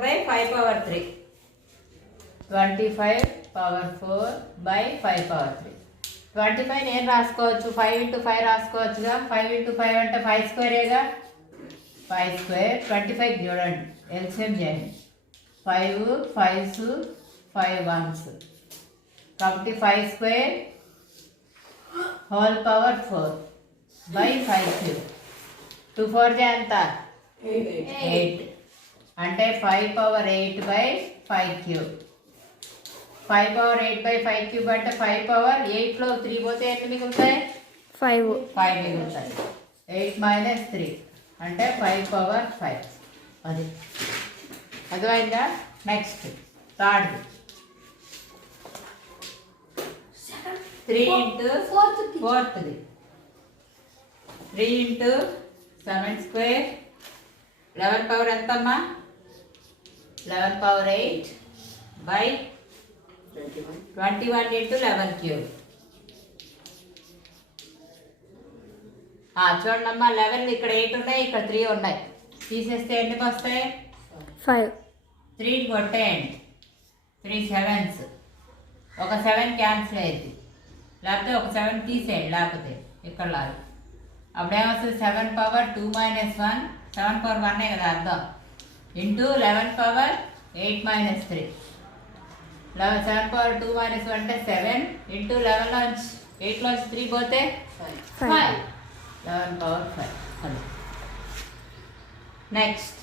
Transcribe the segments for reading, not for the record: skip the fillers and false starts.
by 5 power 3. 25 power 4 by 5 power 3. 25 నేను రాసుకోవచ్చు, 5 into 5 రాసుకోవచ్చుగా. 5 into 5 అంటే 5 స్క్వేరేగా. 5 స్క్వేర్ 25 చూడండి, ఎల్సిఎం చేయండి. 5 5s 5 1s కాబట్టి 5 square whole power 4 by 5 cube. 2 4 ఎంత? 8 అంటే 5 power 8 by 5 cube. 5 power 8 by 5 cube అంటే 5 power 8లో 3 పోతే ఎన్ని మిగులుతాయి? 5 మిగులుతాయి. 8 minus 3 అంటే 5 power 5. అది అర్థమైందా? Next third 3 into 4th 3 into 7 square 11 power ఎంతమ్మా? 11 power 8 by 21 into 11 cube. చూడండమ్మా, 11 ఇక్కడ 8 ఉన్నాయి, ఇక్కడ 3 ఉన్నాయి. తీసేస్తే ఎన్నికి వస్తాయి? 5. 3 కొట్టేయండి. 3 7s, ఒక 7 క్యాన్సిల్ అయింది, లేకపోతే ఒక 7 తీసేయండి, లేకపోతే ఇక్కడ లాగా. అప్పుడేమొస్తుంది? 7 power 2 minus 1, 7 power 1 కదా అర్థం, into 11 power 8 minus 3. 7 power 2 minus 1 అంటే 7 ఇంటూ 11 8 3 పోతే 5. 11 power 5. అది నెక్స్ట్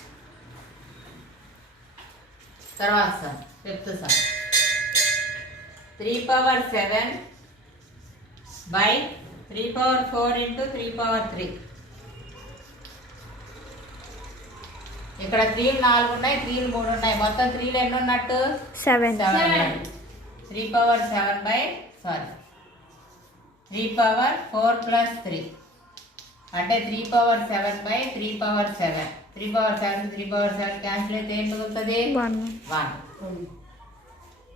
తర్వాత sir fifth sir 3 power 7 by 3 power 4 into 3 power 3. ఇక్కడ 3 4 ఉన్నాయి, 3 3 ఉన్నాయి, మొత్తం 3 ఎన్ని ఉన్నట్టు? 7. 3 power 7 by 3 power 4 plus 3 అంటే 3 power 7 by 3 power 7. 3 power 7 3 power 7 cancel అయితే ఏం మిగులుతుంది? 1.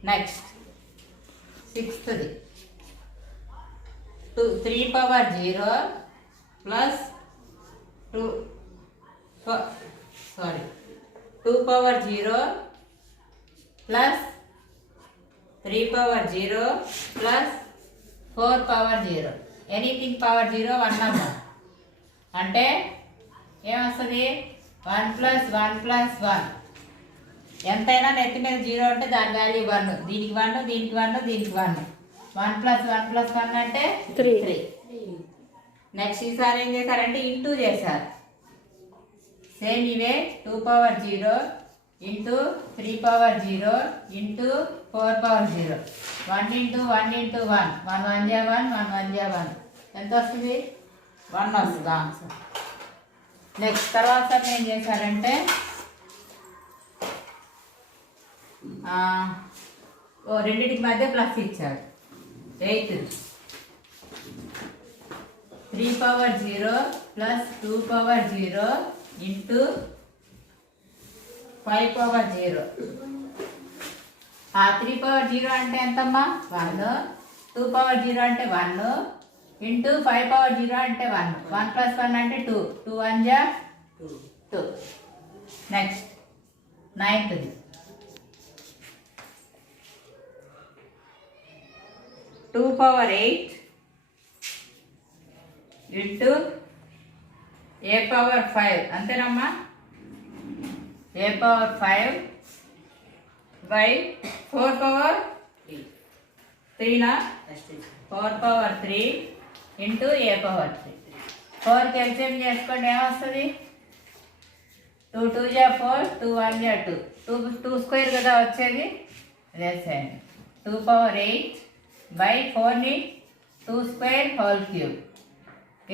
Next sixth 3 power 0 plus 2 power 0 plus 3 power 0 plus 4 power 0. Anything power 0 1 number అంటే ఏమొస్తుంది? 1 plus 1 plus 1. ఎంతైనా నెత్తి మీద 0 అంటే దాని వాల్యూ 1, దీనికి 1 దీనికి 1 దీనికి 1. 1 plus 1 plus 1 అంటే 3. నెక్స్ట్ ఈసారి ఏం చేశారంటే ఇంటూ చేశారు. సేమ్ ఇవే 2 power 0 into 3 power 0 into 4 power 0. 1 into 1 into 1. 1 1 1 1 1 1 ఎంత వస్తుంది? 1 వస్తుంది ఆన్సర్. నెక్స్ట్ తర్వాత ఏం చేశారంటే రెండింటికి మధ్య ప్లస్ ఇచ్చాడు. 8 3 power 0 plus 2 power 0 into 5 power 0. 3 power 0 అంటే ఎంతమ్మా? 1. 2 power 0 అంటే 1 ఇంటూ 5 power 0 అంటే 1. 1 plus 1 అంటే 2. 2 1 జా 2. Next 9th 2 power 8 into a power 5 అంతేనమ్మా? a power 5 by 4 power 3 4 power 3 into a power 3. 4కి ఎల్సిఎం చేసుకోండి, ఏమొస్తుంది? 2 2 జా 4, 2 1 జా 2. 2 స్క్వేర్ కదా వచ్చేది, వేసేయండి. 2 power 8 by 4ని 2 square whole cube.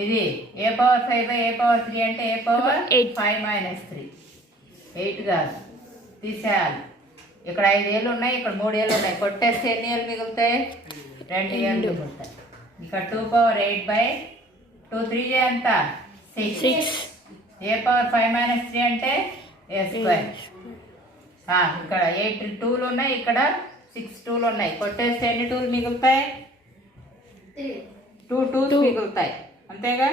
ఇది a power 5 by a power 3 అంటే a power 5 minus 3. 8 కాదు, తీసేయాలి. ఇక్కడ 5 ఏళ్ళు ఉన్నాయి, ఇక్కడ 3 ఏళ్ళు ఉన్నాయి, కొట్టేస్తే ఎన్ని ఏళ్ళు మిగులుతాయి? 2 ఏళ్ళు మిగులుతాయి. ఇక్కడ 2 power 8 by 2 3 ఎంత? 6. a power 5 minus 3 అంటే a స్క్వేర్. ఇక్కడ 8 2లు ఉన్నాయి, ఇక్కడ 6 2లు ఉన్నాయి, కొట్టేస్తే ఎన్ని 2లు మిగులుతాయి? 2 2s మిగులుతాయి, అంతేగా?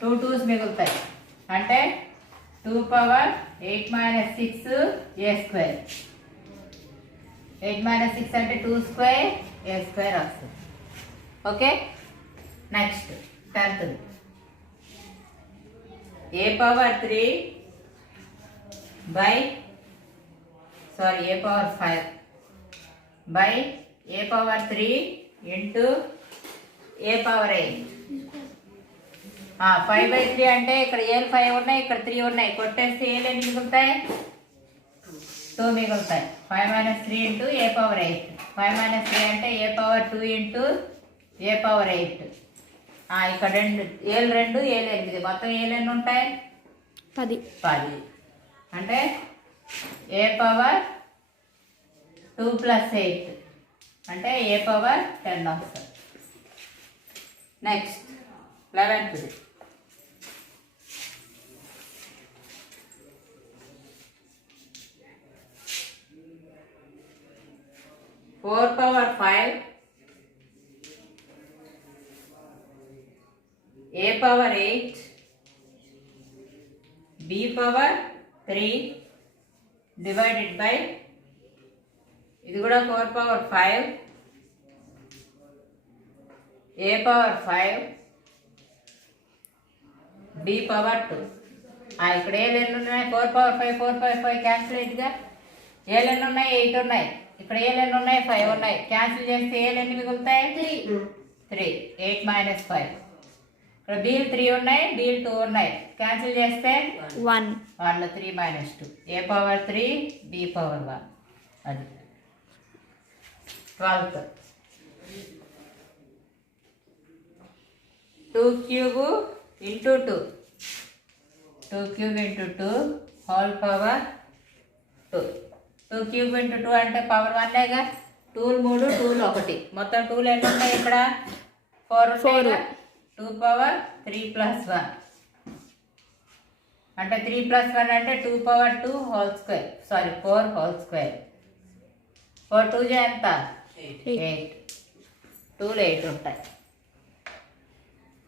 2 2s మిగులుతాయి అంటే 2 power 8 minus 6 a square. 8 minus 6 అంటే 2 square a square వస్తుంది. Okay, next 10th a power 3 by a power 5 by a power 3 into a power 8. 5/3 అంటే ఇక్కడ ఏలు 5 ఉన్నాయి, ఇక్కడ 3 ఉన్నాయి. కొట్టేస్తే ఏలు ఎన్ని మిగులుతాయి? 2 మిగులుతాయి. 5 minus 3 into a power 8. 5 minus 3 అంటే a power 2 into a power 8. ఇక్కడ రెండు ఏలు 2 ఏలు 8. మొత్తం ఏలు ఎన్ని ఉంటాయి? 10. అంటే a power 2 plus 8 అంటే a power 10 వస్తుంది. Next 11th4 power 5 a power 8 b power 3 divided by ఇది కూడా 4 power 5 a power 5 b power 2. ఇక్కడ ఏలు ఎన్ని ఉన్నాయి? 4 power 5 4 power 5 క్యాన్సిల్ అయిందిగా. ఏలు ఎన్ని ఉన్నాయి? 8 ఉన్నాయి. ఇక్కడ ఏలు ఎన్ని ఉన్నాయి? 5 ఉన్నాయి. క్యాన్సిల్ చేస్తే ఏలు ఎన్ని మిగులుతాయి? 3. 8 minus 5. ఇక్కడ బీలు 3 ఉన్నాయి, బీలు 2 ఉన్నాయి. క్యాన్సిల్ చేస్తే 1. 3 minus 2 a power 3 b power 1. అది 12th 2 cube into 2. 2 cube into 2 whole power 2. 2 cube into 2 అంటే పవర్ 1 గా. 2 3 2 1. మొత్తం 2 ఎన్ని ఉన్నాయి ఇక్కడ? 4 ఉంటాయి. 2 power 3 plus 1 అంటే 3 plus 1 అంటే 2 power 2 whole square. 4 whole square. 4 2 ఎంత? 8. 2 8 ఉంటాయి.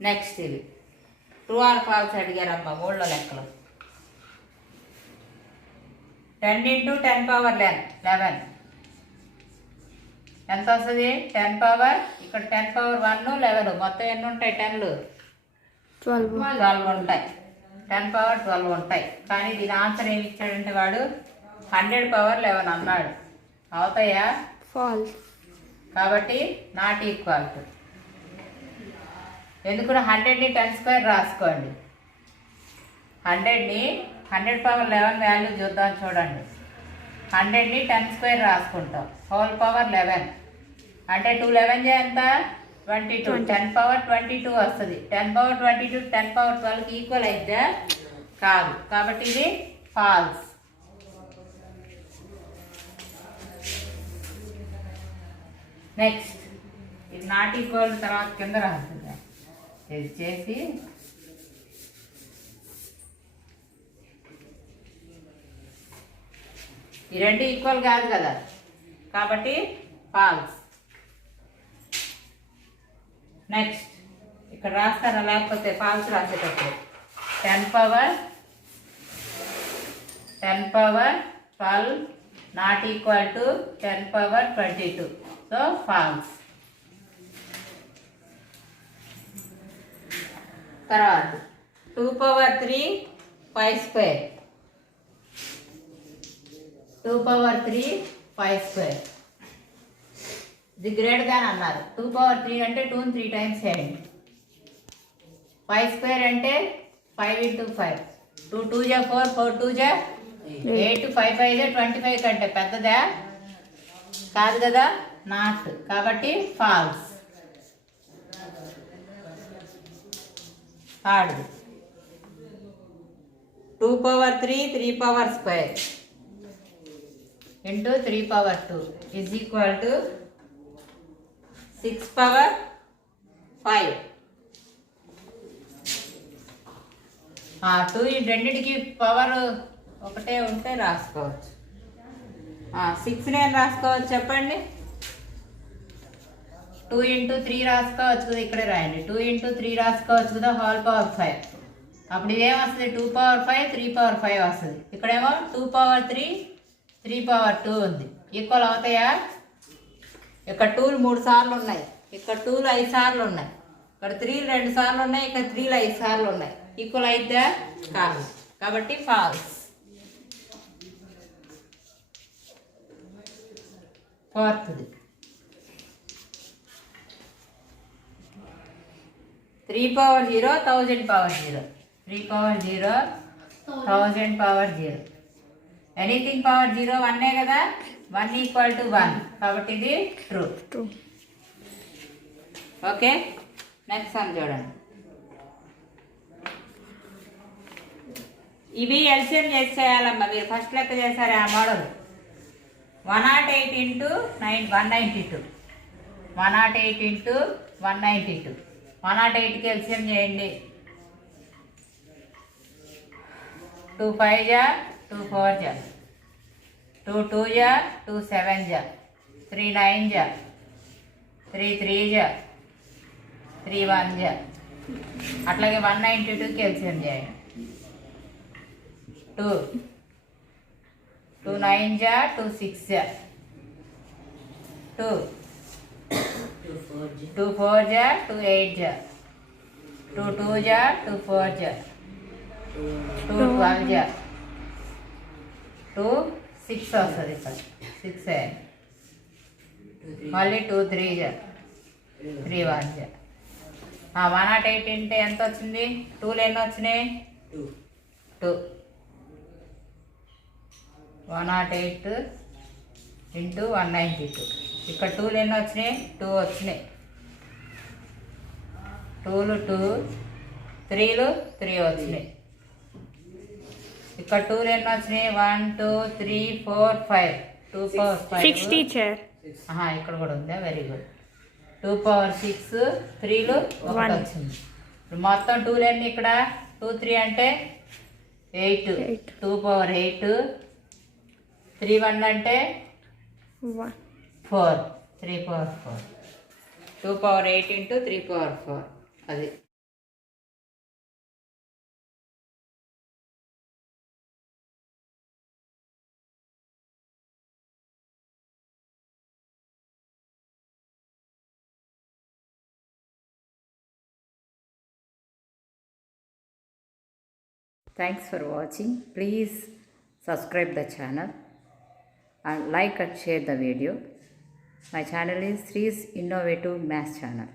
నెక్స్ట్ ఇది ట్రూ ఆర్ ఫాల్స్ అడిగారమ్మా మూడులో లెక్కలు. 10 into 10 power 11 ఎంత వస్తుంది? 10 పవర్ ఇక్కడ 10 power 1 11 మొత్తం ఎన్ని ఉంటాయి? 10లు 12 ఉంటాయి. 10 power 12 ఉంటాయి. కానీ దీని ఆన్సర్ ఏమి ఇచ్చాడంటే వాడు 100 power 11 అన్నాడు. అవుతాయా? ఫాల్స్. కాబట్టి నాట్ ఈక్వల్ టు. ఎందుకు 100ని 10 square రాసుకోండి. 100ని 100 power 11 వాల్యూ చూద్దాం చూడండి. 100ని 10 square రాసుకుంటాం. హోల్ పవర్ 11 అంటే 2 11 ఎంత? 22. 10 power 22 వస్తుంది. 10 power 22 10 power 12కి ఈక్వల్ అయితే కాదు. కాబట్టి ఇది ఫాల్స్. నెక్స్ట్ ఇది నాట్ ఈక్వల్ తర్వాత కింద రాస్తుంది. ఇది చేసి ఈ రెండు ఈక్వల్ కాదు కదా, కాబట్టి ఫాల్స్. నెక్స్ట్ ఇక్కడ రాస్తారా లేకపోతే ఫాల్స్ రాసేటప్పుడు 10 power 12 not equal to 10 power 22. So false. తర్వాత 2 power 3 5 square. 2 power 3 5 square. ఇది గ్రేటర్ దాన్ అన్నారు. 2 power 3 అంటే 2ని 3 times చేయండి. 5 square అంటే 5 into 5. 2 2 జా 4 4 2 జా 8 5 5 జా 25 కంటే పెద్దదా? కాదు కదా, నాట్. కాబట్టి ఫాల్స్. ఆడదు. 2 power 3 3 power square into 3 power 2 is equal to 6 power 5. 2 ఈ రెండింటికి పవర్ ఒకటే ఉంటే రాసుకోవచ్చు. 6 నేను రాసుకోవచ్చు చెప్పండి. 2 into 3 రాసుకోవచ్చు కదా, ఇక్కడే రాయండి. 2 into 3 రాసుకోవచ్చు కదా, హోల్ పవర్ 5. అప్పుడు ఇదేం వస్తుంది 2 పవర్ 5 3 పవర్ 5 వస్తుంది. ఇక్కడేమో 2 పవర్ 3 3 పవర్ 2 ఉంది. ఈక్వల్ అవుతాయా? ఇక్కడ 2లు 3 సార్లు ఉన్నాయి, ఇక్కడ 2లు 5 సార్లు ఉన్నాయి, ఇక్కడ 3లు 2 సార్లు ఉన్నాయి, ఇక్కడ 3లు 5 సార్లు ఉన్నాయి. ఈక్వల్ అయితే కాదు, కాబట్టి ఫాల్స్. ఫోర్త్ది 3 power 0 1000 power 0. 3 power 0 1000 power 0. Anything power 0 1 కదా, 1 ఈక్వల్ టు 1, కాబట్టి ఇది ట్రూ. ఓకే, నెక్స్ట్ సమ్ చూడండి. ఇవి ఎల్సిఎం చేసేయాలమ్మా. మీరు ఫస్ట్ లెక్క చేశారు ఆ మోడల్. 108 into 192, 108 into 192. 108కి ఎల్సిఎం చేయండి. 2 5 జా 2 4 జా 2 2 జా 2 7 జా 3 9 జా 3 3 జా 3 1 జా. అట్లాగే 192కి ఎల్సిఎం చేయండి. 2 2 9 జా 2 6 జా 2 2 4 జా 2 8 జా 2 2 జా 2 4 జా 2 12 జా 2 6 వస్తుంది. ఇక్కడ 6 మళ్ళీ 2 3 జా 3 1 జా. 108 అంటే ఎంత వచ్చింది? 2లు ఎన్ని వచ్చినాయి? 2. 108 ఇంటూ 192. ఇక్కడ 2లు ఎన్ని వచ్చినాయి? 2 వచ్చినాయి. 2లు 2, 3లు 3 వచ్చినాయి. ఇక్కడ 2లు ఎన్ని వచ్చినాయి? 1 2 3 4 5. 2 పవర్ 5 6 టీచర్. ఇక్కడ కూడా ఉందా? Very good. 2 పవర్ 6, 3లు 1 వచ్చింది. ఇప్పుడు మొత్తం 2లు ఎన్ని ఇక్కడ? 2 3 అంటే 8. 2 పవర్ 8, 3 1 అంటే 4. 3 పవర్ 4. 2 power 8 into 3 power 4. అది Thanks for watching. Please subscribe the channel and like and share the video. My channel is Sri's Innovative Maths Channel.